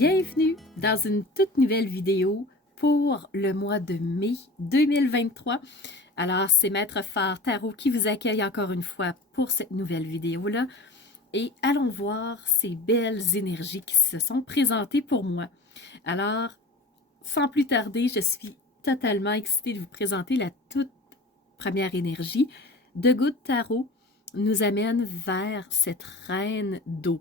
Bienvenue dans une toute nouvelle vidéo pour le mois de mai 2023. Alors, c'est Maître Phare Tarot qui vous accueille encore une fois pour cette nouvelle vidéo-là. Et allons voir ces belles énergies qui se sont présentées pour moi. Alors, sans plus tarder, je suis totalement excitée de vous présenter la toute première énergie. The Good Tarot nous amène vers cette reine d'eau.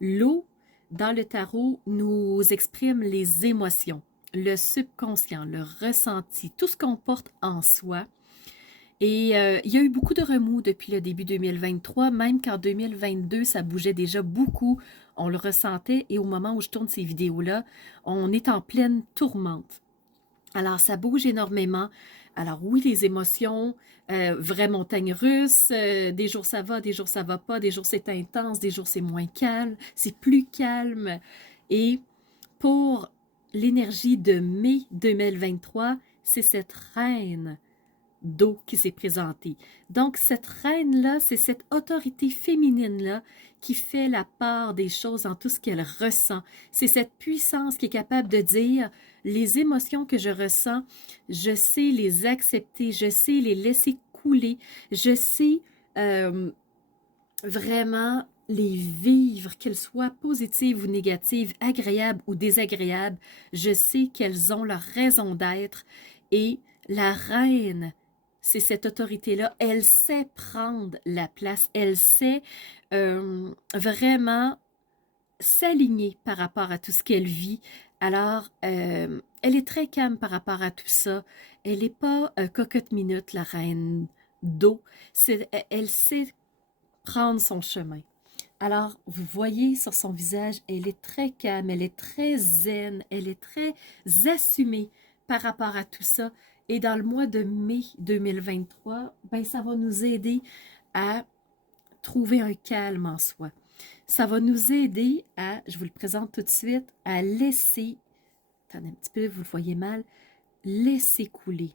L'eau, dans le tarot, nous exprime les émotions, le subconscient, le ressenti, tout ce qu'on porte en soi. Et il y a eu beaucoup de remous depuis le début 2023, même qu'en 2022, ça bougeait déjà beaucoup. On le ressentait et au moment où je tourne ces vidéos-là, on est en pleine tourmente. Alors, ça bouge énormément. Alors oui, les émotions, vraie montagne russe, des jours ça va, des jours ça va pas, des jours c'est intense, des jours c'est moins calme, c'est plus calme. Et pour l'énergie de mai 2023, c'est cette reine d'eau qui s'est présentée. Donc, cette reine-là, c'est cette autorité féminine-là qui fait la part des choses en tout ce qu'elle ressent. C'est cette puissance qui est capable de dire les émotions que je ressens, je sais les accepter, je sais les laisser couler, je sais vraiment les vivre, qu'elles soient positives ou négatives, agréables ou désagréables. Je sais qu'elles ont leur raison d'être et la reine, c'est cette autorité-là, elle sait prendre la place, elle sait vraiment s'aligner par rapport à tout ce qu'elle vit. Alors, elle est très calme par rapport à tout ça. Elle n'est pas cocotte minute, la reine d'eau. Elle sait prendre son chemin. Alors, vous voyez sur son visage, elle est très calme, elle est très zen, elle est très assumée par rapport à tout ça. Et dans le mois de mai 2023, ben, ça va nous aider à trouver un calme en soi. Ça va nous aider à, je vous le présente tout de suite, à laisser, attendez un petit peu, vous le voyez mal, laisser couler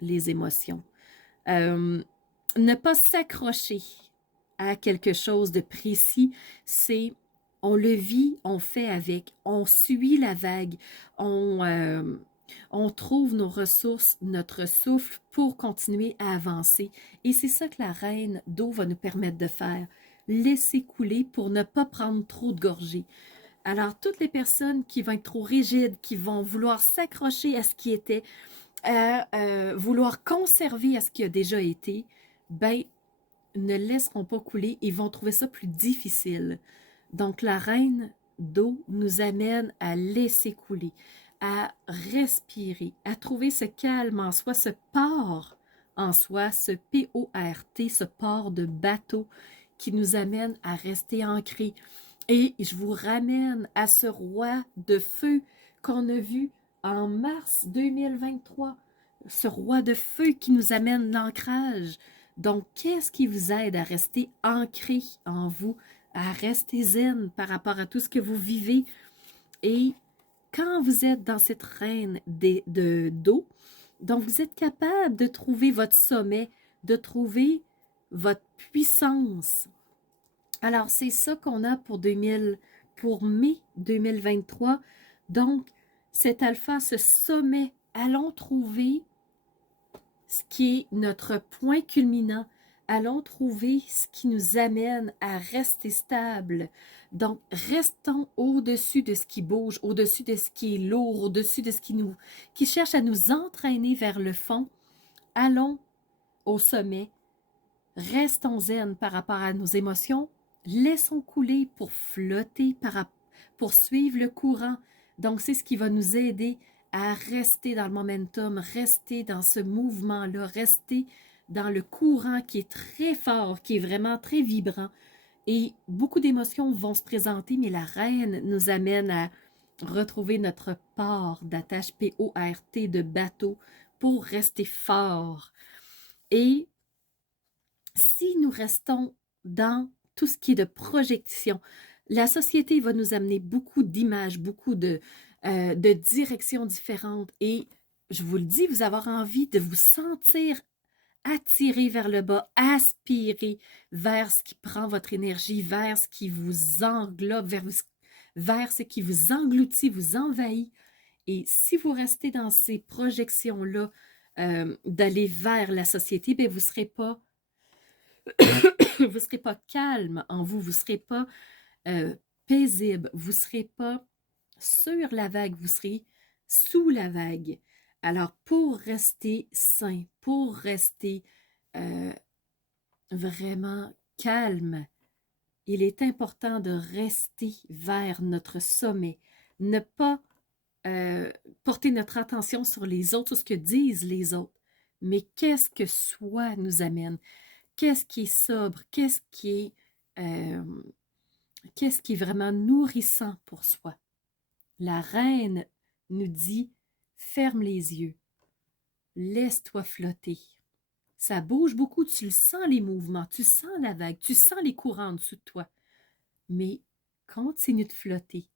les émotions. Ne pas s'accrocher à quelque chose de précis, c'est on le vit, on fait avec, on suit la vague, on trouve nos ressources, notre souffle pour continuer à avancer. Et c'est ça que la reine d'eau va nous permettre de faire. Laisser couler pour ne pas prendre trop de gorgées. Alors, toutes les personnes qui vont être trop rigides, qui vont vouloir s'accrocher à ce qui était, à vouloir conserver à ce qui a déjà été, ben, ne laisseront pas couler et vont trouver ça plus difficile. Donc, la reine d'eau nous amène à laisser couler, à respirer, à trouver ce calme en soi, ce port en soi, ce P-O-R-T, ce port de bateau qui nous amène à rester ancrés. Et je vous ramène à ce roi de feu qu'on a vu en mars 2023, ce roi de feu qui nous amène l'ancrage. Donc, qu'est-ce qui vous aide à rester ancré en vous, à rester zen par rapport à tout ce que vous vivez? Et quand vous êtes dans cette reine d'eau, donc vous êtes capable de trouver votre sommet, de trouver votre puissance. Alors, c'est ça qu'on a pour mai 2023. Donc, cet alpha, ce sommet, allons trouver ce qui est notre point culminant. Allons trouver ce qui nous amène à rester stable. Donc, restons au-dessus de ce qui bouge, au-dessus de ce qui est lourd, au-dessus de ce qui cherche à nous entraîner vers le fond. Allons au sommet. Restons zen par rapport à nos émotions. Laissons couler pour flotter, pour suivre le courant. Donc, c'est ce qui va nous aider à rester dans le momentum, rester dans ce mouvement-là, rester dans le courant qui est très fort, qui est vraiment très vibrant. Et beaucoup d'émotions vont se présenter, mais la reine nous amène à retrouver notre port d'attache P-O-R-T de bateau pour rester fort. Et si nous restons dans tout ce qui est de projection, la société va nous amener beaucoup d'images, beaucoup de directions différentes. Et je vous le dis, vous avez envie de vous sentir attiré vers le bas, aspirer vers ce qui prend votre énergie, vers ce qui vous englobe, vers ce qui vous engloutit, vous envahit. Et si vous restez dans ces projections-là, d'aller vers la société, bien, vous ne serez pas, vous serez pas calme en vous, vous ne serez pas paisible, vous ne serez pas sur la vague, vous serez sous la vague. Alors, pour rester sain, pour rester vraiment calme, il est important de rester vers notre sommet, ne pas porter notre attention sur les autres, sur ce que disent les autres, mais qu'est-ce que soi nous amène, qu'est-ce qui est sobre, qu'est-ce qui est vraiment nourrissant pour soi. La reine nous dit, ferme les yeux, laisse-toi flotter. Ça bouge beaucoup, tu le sens les mouvements, tu sens la vague, tu sens les courants en dessous de toi. Mais continue de flotter.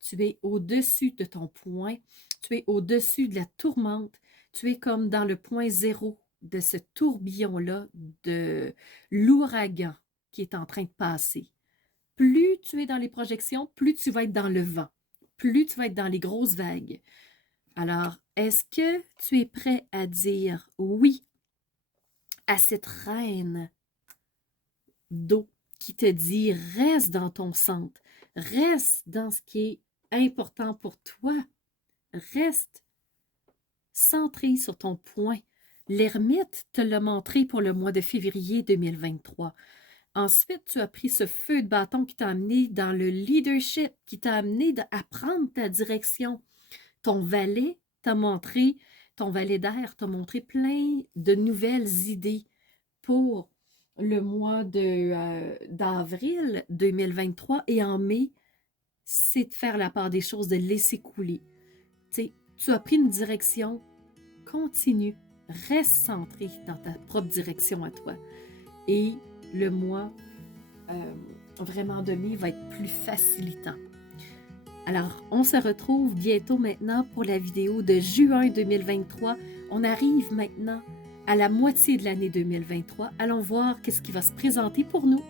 Tu es au-dessus de ton point, tu es au-dessus de la tourmente, tu es comme dans le point zéro de ce tourbillon-là, de l'ouragan qui est en train de passer. Plus tu es dans les projections, plus tu vas être dans le vent, plus tu vas être dans les grosses vagues. Alors, est-ce que tu es prêt à dire oui à cette reine d'eau qui te dit reste dans ton centre, reste dans ce qui est important pour toi, reste centré sur ton point. L'ermite te l'a montré pour le mois de février 2023. Ensuite, tu as pris ce feu de bâton qui t'a amené dans le leadership, qui t'a amené à prendre ta direction. Ton valet t'a montré, ton valet d'air t'a montré plein de nouvelles idées pour le mois d'avril 2023 et en mai, c'est de faire la part des choses, de laisser couler. Tu as pris une direction, continue, reste centré dans ta propre direction à toi. Et le mois vraiment de mai va être plus facilitant. Alors, on se retrouve bientôt maintenant pour la vidéo de juin 2023. On arrive maintenant à la moitié de l'année 2023. Allons voir qu'est-ce qui va se présenter pour nous.